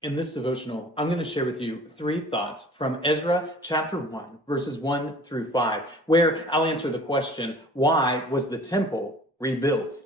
In this devotional, I'm going to share with you three thoughts from Ezra chapter 1, verses 1 through 5, where I'll answer the question, why was the temple rebuilt?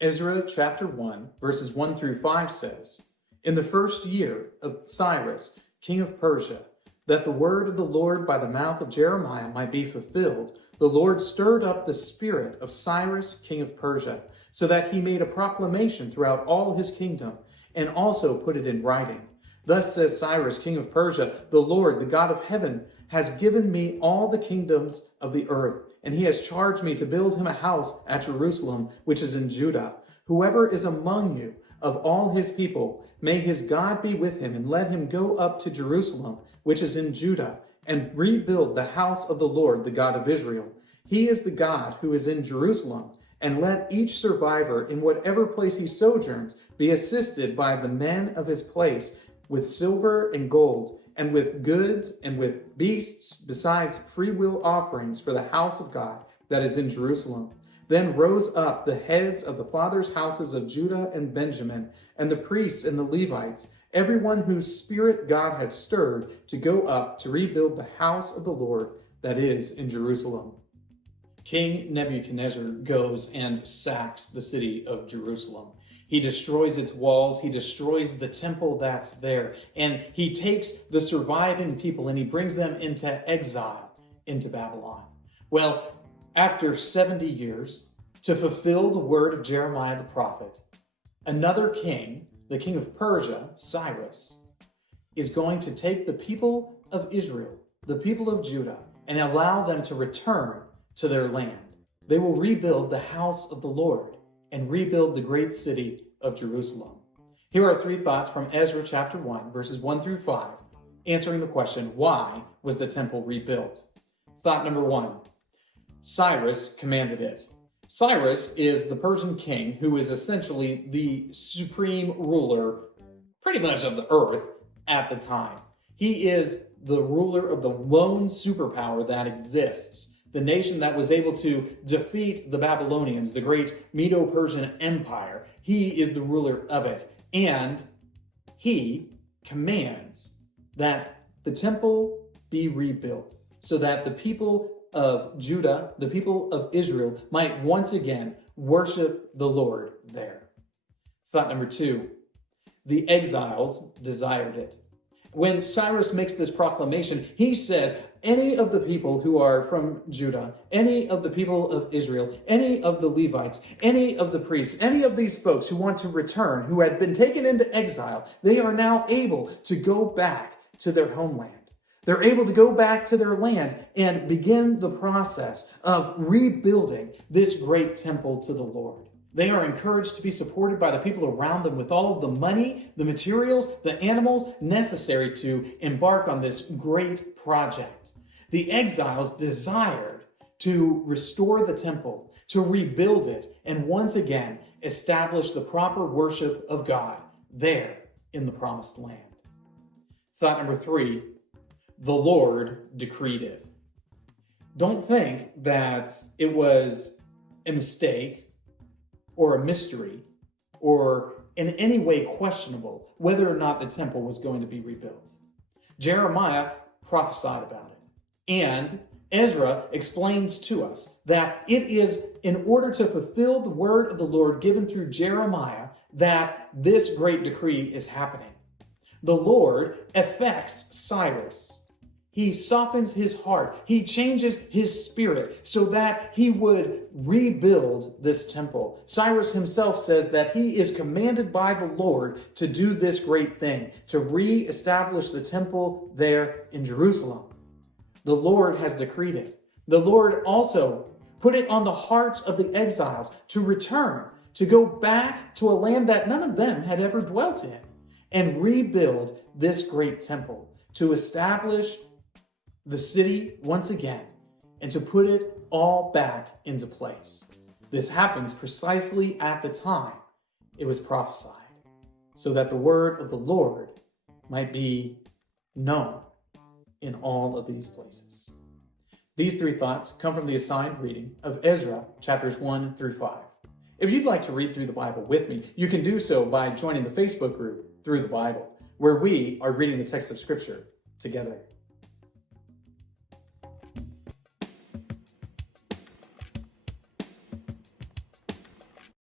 Ezra chapter 1, verses 1 through 5 says, "In the first year of Cyrus, king of Persia, that the word of the Lord by the mouth of Jeremiah might be fulfilled, the Lord stirred up the spirit of Cyrus, king of Persia, so that he made a proclamation throughout all his kingdom, and also put it in writing. Thus says Cyrus, king of Persia, the Lord, the God of heaven, has given me all the kingdoms of the earth, and he has charged me to build him a house at Jerusalem, which is in Judah. Whoever is among you of all his people, may his God be with him, and let him go up to Jerusalem, which is in Judah, and rebuild the house of the Lord, the God of Israel. He is the God who is in Jerusalem, and let each survivor in whatever place he sojourns be assisted by the men of his place with silver and gold, and with goods and with beasts, besides free will offerings for the house of God that is in Jerusalem. Then rose up the heads of the fathers' houses of Judah and Benjamin, and the priests and the Levites, everyone whose spirit God had stirred to go up to rebuild the house of the Lord that is in Jerusalem." King Nebuchadnezzar goes and sacks the city of Jerusalem. He destroys its walls, he destroys the temple that's there, and he takes the surviving people and he brings them into exile into Babylon. Well, after 70 years, to fulfill the word of Jeremiah the prophet, another king, the king of Persia, Cyrus, is going to take the people of Israel, the people of Judah, and allow them to return to their land. They will rebuild the house of the Lord and rebuild the great city of Jerusalem. Here are three thoughts from Ezra chapter 1, verses 1 through 5, answering the question, why was the temple rebuilt? Thought number 1. Cyrus commanded it. Cyrus is the Persian king who is essentially the supreme ruler pretty much of the earth at the time. He is the ruler of the lone superpower that exists, the nation that was able to defeat the Babylonians, the great Medo-Persian Empire. He is the ruler of it, and he commands that the temple be rebuilt so that the people of Judah, the people of Israel, might once again worship the Lord there. Thought number 2, the exiles desired it. When Cyrus makes this proclamation, he says, any of the people who are from Judah, any of the people of Israel, any of the Levites, any of the priests, any of these folks who want to return, who had been taken into exile, they are now able to go back to their homeland. They're able to go back to their land and begin the process of rebuilding this great temple to the Lord. They are encouraged to be supported by the people around them with all of the money, the materials, the animals necessary to embark on this great project. The exiles desired to restore the temple, to rebuild it, and once again establish the proper worship of God there in the promised land. Thought number 3, the Lord decreed it. Don't think that it was a mistake or a mystery or in any way questionable whether or not the temple was going to be rebuilt. Jeremiah prophesied about it, and Ezra explains to us that it is in order to fulfill the word of the Lord given through Jeremiah that this great decree is happening. The Lord affects Cyrus. He softens his heart. He changes his spirit so that he would rebuild this temple. Cyrus himself says that he is commanded by the Lord to do this great thing, to reestablish the temple there in Jerusalem. The Lord has decreed it. The Lord also put it on the hearts of the exiles to return, to go back to a land that none of them had ever dwelt in, and rebuild this great temple, to establish the city once again, and to put it all back into place. This happens precisely at the time it was prophesied, so that the word of the Lord might be known in all of these places. These three thoughts come from the assigned reading of Ezra chapters 1 through 5. If you'd like to read through the Bible with me, you can do so by joining the Facebook group Through the Bible, where we are reading the text of Scripture together.